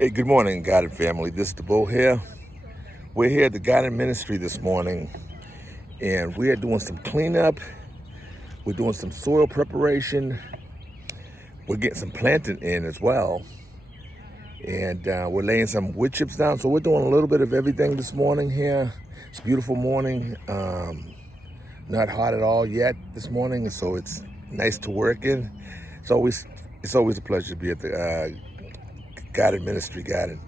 Hey, good morning, Guided family. This is DeBo here. We're here at the Guided Ministry this morning, and we are doing some cleanup. We're doing some soil preparation. We're getting some planting in as well, and we're laying some wood chips down. So we're doing a little bit of everything this morning here. It's a beautiful morning. Not hot at all yet this morning, so it's nice to work in. It's always a pleasure to be at the Guided Ministry Garden.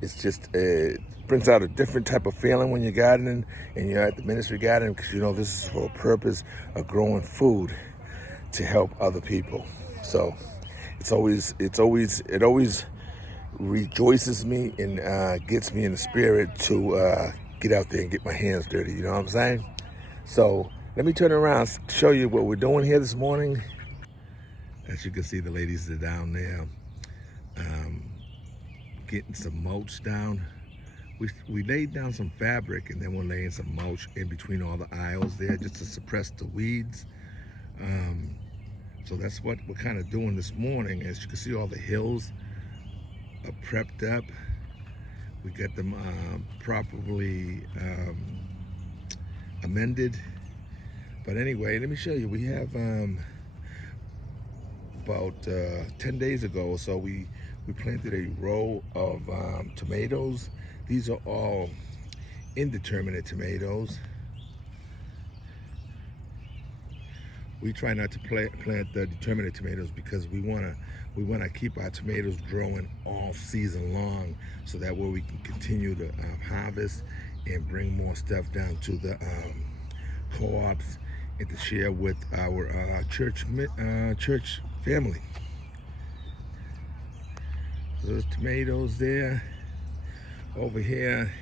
It's just it brings out a different type of feeling when you're gardening and you're at the ministry garden, because you know this is for a purpose of growing food to help other people. So it always rejoices me and gets me in the spirit to get out there and get my hands dirty. You know what I'm saying? So let me turn around, show you what we're doing here this morning. As you can see, the ladies are down there getting some mulch down. We laid down some fabric, and then we're laying some mulch in between all the aisles there just to suppress the weeds. So that's what we're kind of doing this morning. As you can see, all the hills are prepped up. We got them properly amended. But anyway, let me show you. We have about 10 days ago or so, we planted a row of tomatoes. These are all indeterminate tomatoes. We try not to plant the determinate tomatoes because we want to keep our tomatoes growing all season long, so that way we can continue to harvest and bring more stuff down to the co-ops and to share with our church family. So those tomatoes there. Over here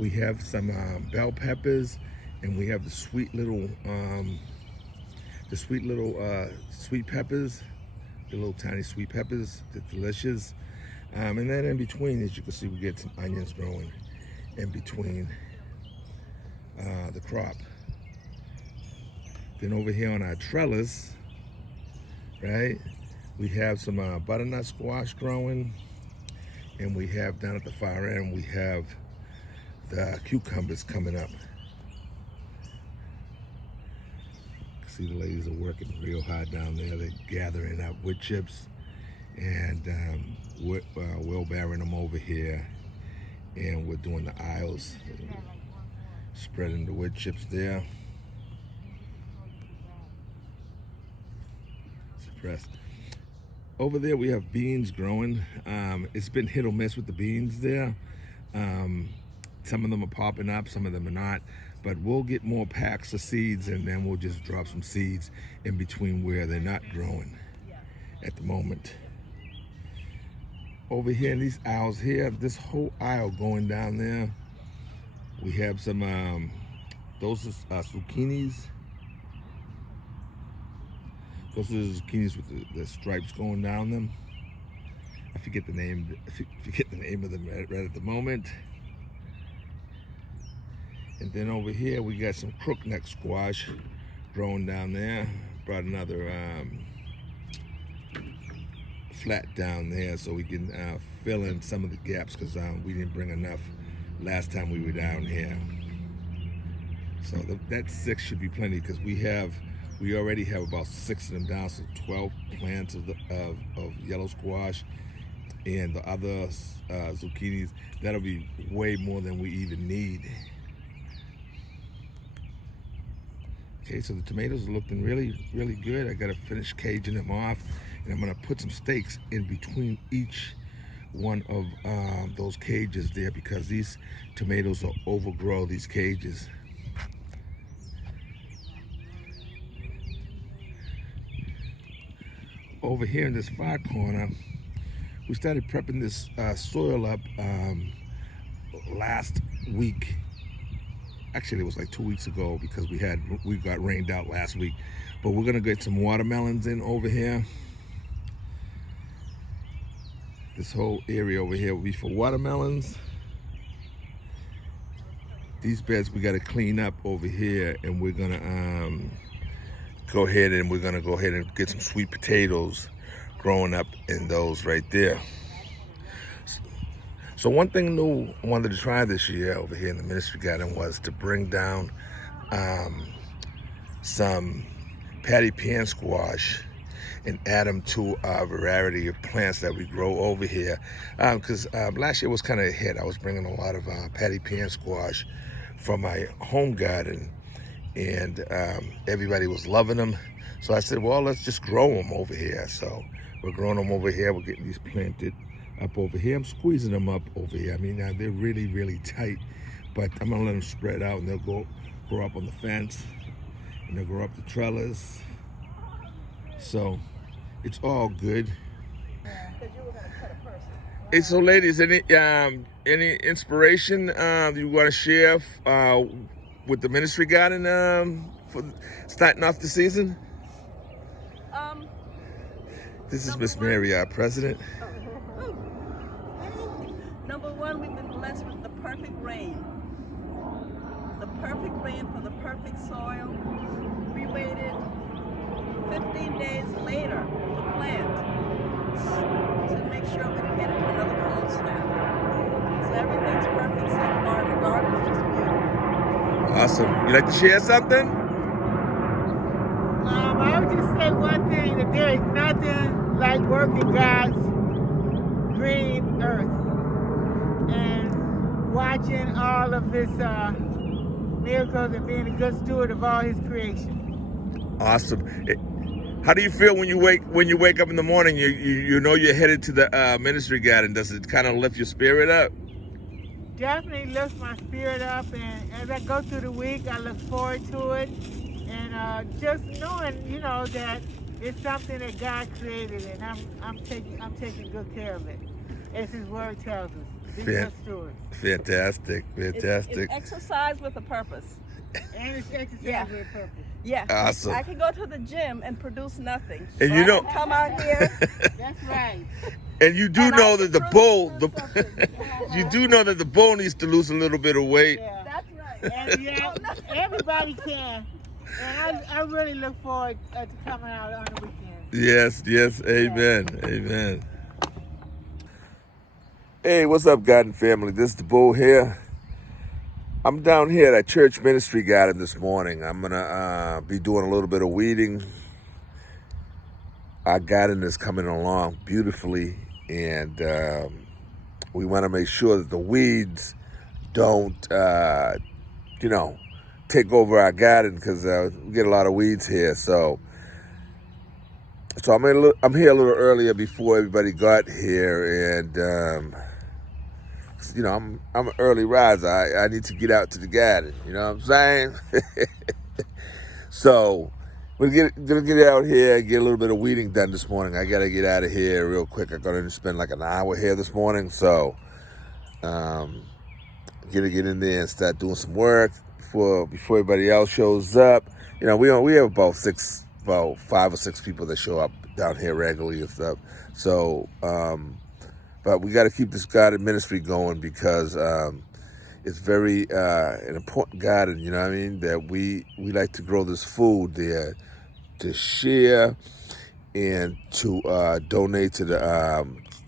we have some bell peppers, and we have the sweet little sweet peppers, the little tiny sweet peppers. They're delicious. And then in between, as you can see, we get some onions growing in between the crop. Then over here on our trellis, right, we have some butternut squash growing, and we have down at the far end, we have the cucumbers coming up. See, the ladies are working real hard down there. They're gathering up wood chips and wheelbarrowing them over here, and we're doing the aisles, spreading the wood chips there. Suppressed. Over there we have beans growing. It's been hit or miss with the beans there. Some of them are popping up, some of them are not, but we'll get more packs of seeds, and then we'll just drop some seeds in between where they're not growing at the moment. Over here in these aisles here, this whole aisle going down there, we have some those are zucchinis. Those are the zucchinis with the stripes going down them. I forget the name of them right at the moment. And then over here we got some crookneck squash growing down there. Brought another flat down there so we can fill in some of the gaps, because we didn't bring enough last time we were down here. So that 6 should be plenty, because we already have about 6 of them down, so 12 plants of yellow squash, and the other zucchinis, that'll be way more than we even need. Okay, so the tomatoes are looking really, really good. I gotta finish caging them off, and I'm gonna put some stakes in between each one of those cages there, because these tomatoes will overgrow these cages. Over here in this far corner, we started prepping this soil up last week. Actually, it was like 2 weeks ago, because we got rained out last week. But we're gonna get some watermelons in over here. This whole area over here will be for watermelons. These beds we gotta clean up over here, and we're gonna go ahead and get some sweet potatoes growing up in those right there. So one thing new I wanted to try this year over here in the ministry garden was to bring down some patty pan squash and add them to a variety of plants that we grow over here. Because last year was kind of a hit. I was bringing a lot of patty pan squash from my home garden, and everybody was loving them. So I said, well, let's just grow them over here. So we're growing them over here. We're getting these planted up over here. I'm squeezing them up over here. I mean, they're really, really tight, but I'm gonna let them spread out, and they'll grow up on the fence, and they'll grow up the trellis. So it's all good. Hey, so ladies, any inspiration you want to share with the ministry garden for starting off the season? This is Miss Mary, our president. Number one, we've been blessed with the perfect rain. The perfect rain for the perfect soil. We waited 15 days later to plant to make sure we didn't get into another cold snap. So everything's perfect so far. The garden is just beautiful. Awesome. You like to share something? I would just say one thing, that there is nothing like working God's green earth and watching all of his miracles and being a good steward of all his creation. Awesome. How do you feel when you wake up in the morning? You know you're headed to the ministry garden. Does it kind of lift your spirit up? Definitely lifts my spirit up, and as I go through the week, I look forward to it, and just knowing, that it's something that God created, and I'm taking good care of it, as His Word tells us. Be good stewards. Fantastic. It's exercise with a purpose. And it's exercise with a purpose. Yeah. Awesome. I can go to the gym and produce nothing. And I can come out here. That's right. And you do know that the bull, you do know that the bull needs to lose a little bit of weight. Yeah. That's right. And yeah, everybody can. And I really look forward to coming out on the weekend. Yes, amen. Hey, what's up, garden family? This is the bull here. I'm down here at church ministry garden this morning. I'm gonna be doing a little bit of weeding. Our garden is coming along beautifully, and we want to make sure that the weeds don't, take over our garden, because we get a lot of weeds here. So I'm here a little earlier before everybody got here, and I'm an early riser. I need to get out to the garden. You know what I'm saying? So we're gonna get out here and get a little bit of weeding done this morning. I gotta get out of here real quick. I'm gonna spend like an hour here this morning. So gonna get in there and start doing some work before everybody else shows up. We have about 5 or 6 people that show up down here regularly and stuff. So but we got to keep this garden ministry going, because it's very an important garden, you know what I mean, that we like to grow this food there to share and to donate to the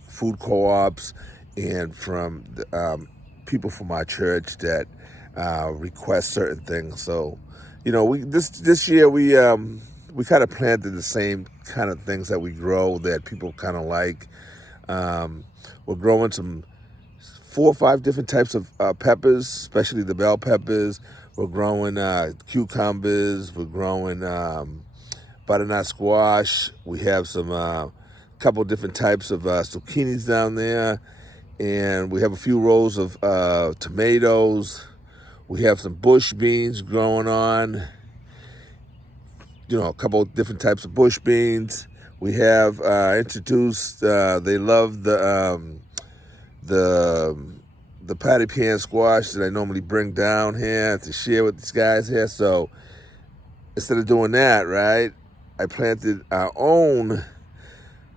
food co-ops, and from the, people from our church that request certain things. So, this year we kind of planted the same kind of things that we grow that people kind of like. We're growing 4 or 5 different types of peppers, especially the bell peppers. We're growing cucumbers. We're growing butternut squash. We have some couple different types of zucchinis down there, and we have a few rows of tomatoes. We have some bush beans growing on. A couple different types of bush beans. We have introduced. They love the patty pan squash that I normally bring down here to share with these guys here. So instead of doing that, right, I planted our own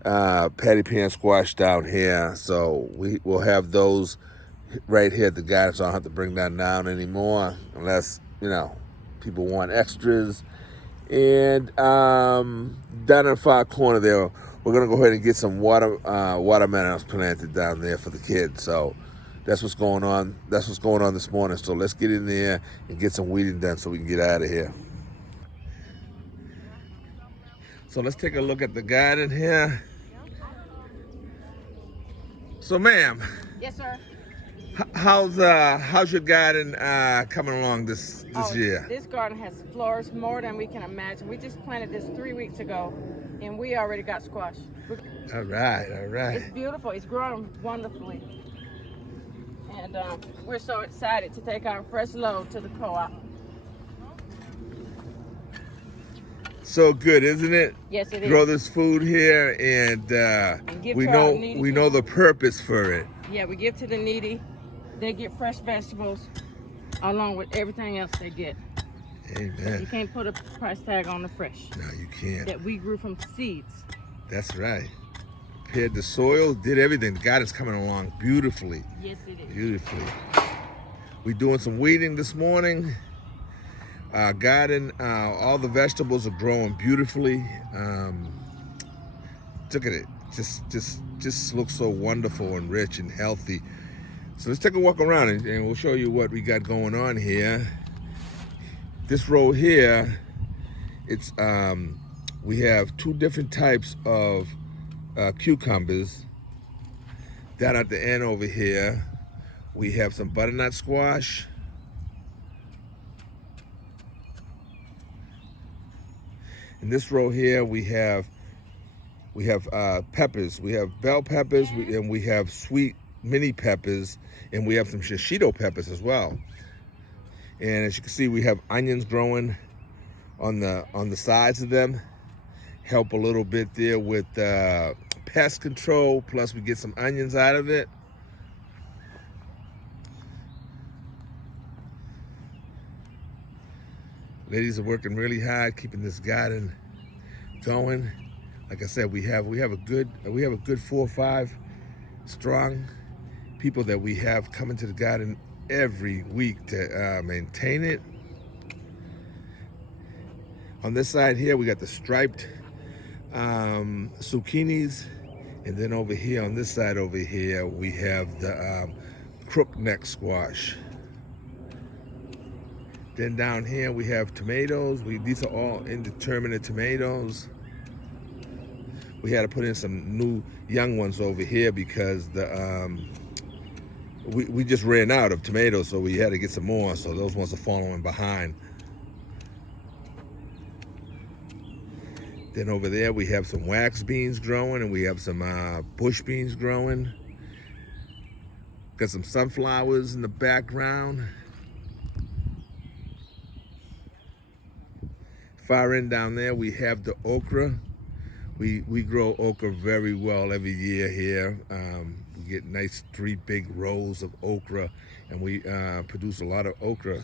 patty pan squash down here. So we will have those right here at the garden, so I don't have to bring that down anymore, unless people want extras. And down in the far corner there, we're gonna go ahead and get some watermelons planted down there for the kids. So That's what's going on. That's what's going on this morning. So let's get in there and get some weeding done so we can get out of here. So let's take a look at the garden here. So, ma'am. Yes, sir. How's your garden coming along this year? This garden has flourished more than we can imagine. We just planted this 3 weeks ago, and we already got squash. All right. It's beautiful. It's growing wonderfully. And we're so excited to take our fresh load to the co-op. So good, isn't it? Yes, it is. Grow this food here, and give we to our know needy we know the purpose for it. Yeah, we give to the needy. They get fresh vegetables along with everything else they get. You Amen. can't put a price tag on the fresh No, you can't. that we grew from seeds. That's right. Prepared the soil, did everything. The garden's coming along beautifully. Yes, it is. Beautifully. We're doing some weeding this morning. Our garden, all the vegetables are growing beautifully. Look at it. Just looks so wonderful and rich and healthy. So let's take a walk around and we'll show you what we got going on here. This row here, it's we have 2 different types of cucumbers. Down at the end over here, we have some butternut squash. In this row here, we have peppers. We have bell peppers, and we have sweet mini peppers, and we have some shishito peppers as well. And as you can see, we have onions growing on the sides of them. Help a little bit there with pest control. Plus, we get some onions out of it. Ladies are working really hard, keeping this garden going. Like I said, we have a good 4 or 5 strong people that we have coming to the garden every week to maintain it. On this side here, we got the striped zucchinis, and then over here on this side over here, we have the crookneck squash. Then down here we have tomatoes. These are all indeterminate tomatoes. We had to put in some new young ones over here because we just ran out of tomatoes, so we had to get some more. So those ones are following behind. Then over there we have some wax beans growing, and we have some bush beans growing. Got some sunflowers in the background. Far in down there, we have the okra. We grow okra very well every year here. We get nice 3 big rows of okra, and we produce a lot of okra.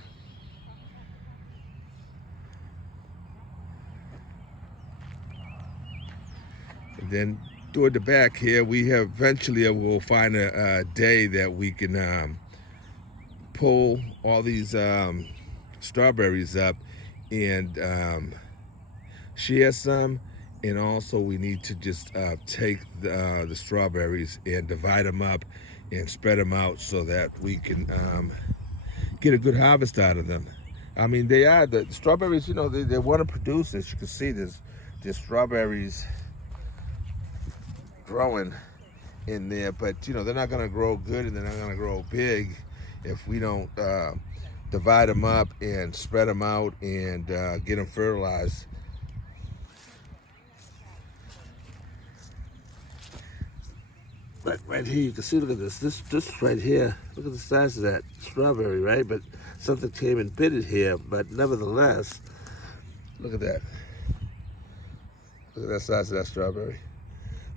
And then toward the back here, we have eventually we'll find a day that we can pull all these strawberries up and share some, and also we need to just take the strawberries and divide them up and spread them out so that we can get a good harvest out of them. I mean, the strawberries, you know, they want to produce. As you can see, there's strawberries growing in there, but you know, they're not going to grow good and they're not going to grow big if we don't divide them up and spread them out and get them fertilized. But right here, you can see, look at this right here. Look at the size of that strawberry, right? But something came and bit it here, but nevertheless, look at that. Look at that size of that strawberry.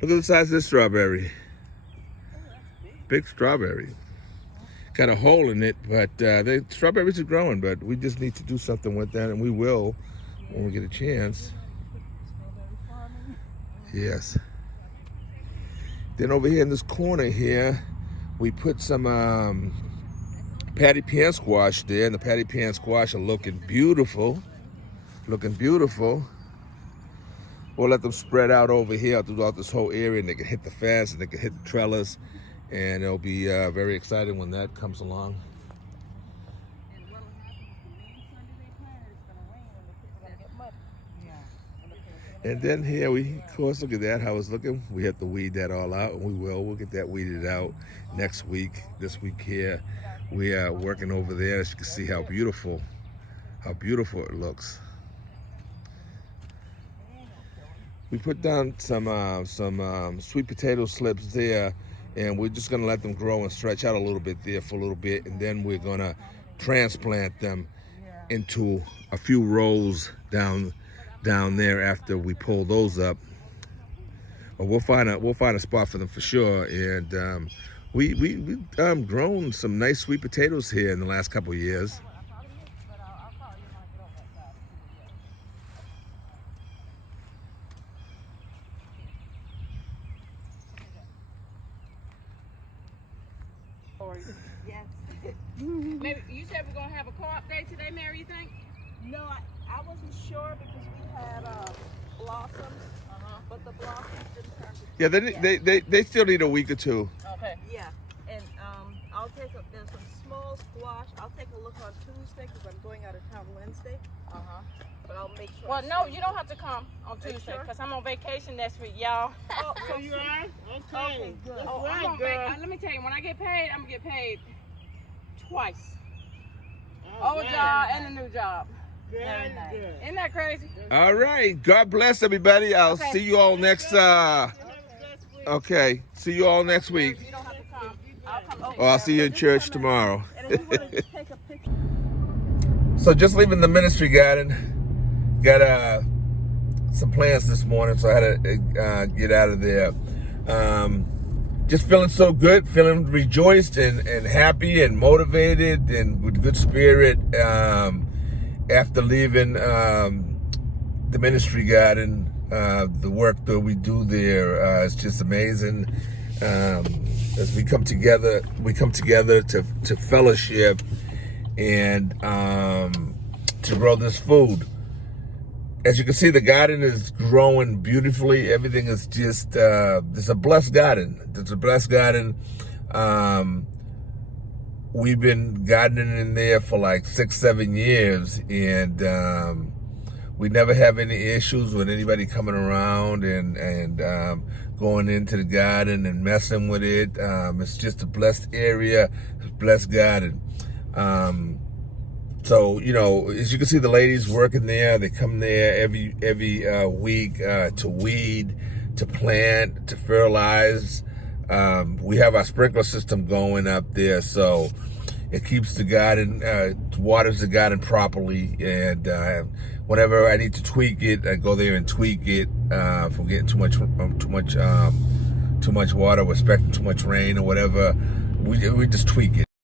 Look at the size of this strawberry. Big strawberry. Got a hole in it, but the strawberries are growing, but we just need to do something with that, and we will when we get a chance. Yes. Then over here in this corner here, we put some patty pan squash there, and the patty pan squash are looking beautiful. Looking beautiful. We'll let them spread out over here throughout this whole area, and they can hit the fence, and they can hit the trellis, and it'll be very exciting when that comes along. And what'll happen is the main Sunday they planted, it's gonna rain and the people are gonna get muddy. Yeah. And then here of course, look at that, how it's looking. We have to weed that all out, and we'll get that weeded out next week. This week here, we are working over there. As you can see how beautiful it looks. We put down some sweet potato slips there, and we're just gonna let them grow and stretch out a little bit there for a little bit, and then we're gonna transplant them into a few rows down there after we pull those up. But we'll find a spot for them for sure. And we've grown some nice sweet potatoes here in the last couple of years. Yes. Maybe you said we're gonna have a co-op day today, Mary, you think? No, I wasn't sure because we had blossoms, but the blossoms didn't turn to Yeah, they still need a week or two. Okay. Yeah, and there's some small squash. I'll take a look on Tuesday because I'm going out of town Wednesday. But I'll make sure. Well, no, you don't have to come on Are you Tuesday sure? because I'm on vacation next week, y'all. Oh, So you are? Okay. good. That's Oh, right, I'm girl. let me tell you, when I get paid, I'm gonna get paid twice. All Old right. job and a new job. Good, good. Isn't that crazy? All right. God bless everybody. I'll Okay. see you all next. Have a blessed week. Okay. See you all next week. You don't have to come. I'll come. take Or I'll care see you in church tomorrow. And if you want to take a picture. So just leaving the ministry garden. Got some plans this morning, so I had to get out of there. Just feeling so good, feeling rejoiced and happy and motivated and with good spirit after leaving the ministry garden. The work that we do there is just amazing. As we come together to fellowship and to grow this food. As you can see, the garden is growing beautifully. Everything is just, it's a blessed garden. It's a blessed garden. We've been gardening in there for like 6-7 years, and we never have any issues with anybody coming around and going into the garden and messing with it. It's just a blessed area, a blessed garden. So, you know, as you can see, the ladies working there, they come there every week to weed, to plant, to fertilize. We have our sprinkler system going up there, so it keeps the garden, waters the garden properly. And whenever I need to tweak it, I go there and tweak it from getting too much water, expecting too much rain or whatever. We just tweak it.